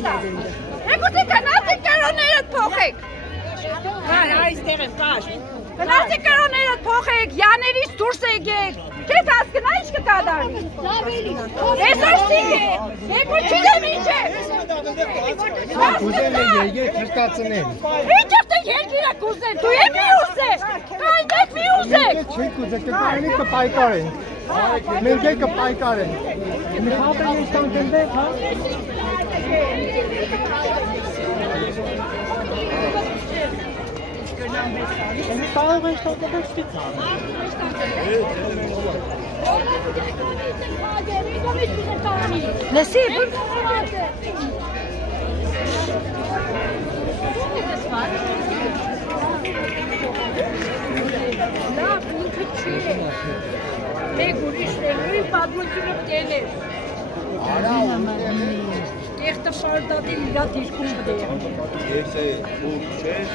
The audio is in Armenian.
Եկուցի գնացի կրոներդ փոխեք։ Այստեղ եմ կաշ։ Գնացի կրոներդ փոխեք, յաներից դուրս եկեք։ Քեզ հասկնա ինչ կկատարվի։ Այսօր սիկ է, եկու չգեմ ինչ է։ Կուզեն է եկեք թրկացնել։ Ինչ է երկիրը կուզեն, դու եք մի ուզեք, կայնեք մի ուզեք։ Չեք ուզեք, կայնի կպայկար են։ Մենք է կպայկար են։ Մի հապ են ինչ տանքնդեք, հա։ Կարող ենք տանքնդեք ստիծ Լսի, լավ, ինքը չի է, մեկ ուրիշներու պատմությունը պտել է, կեղտը պարտատի իրա դիրքում բդե է։ Ես է ուր չես,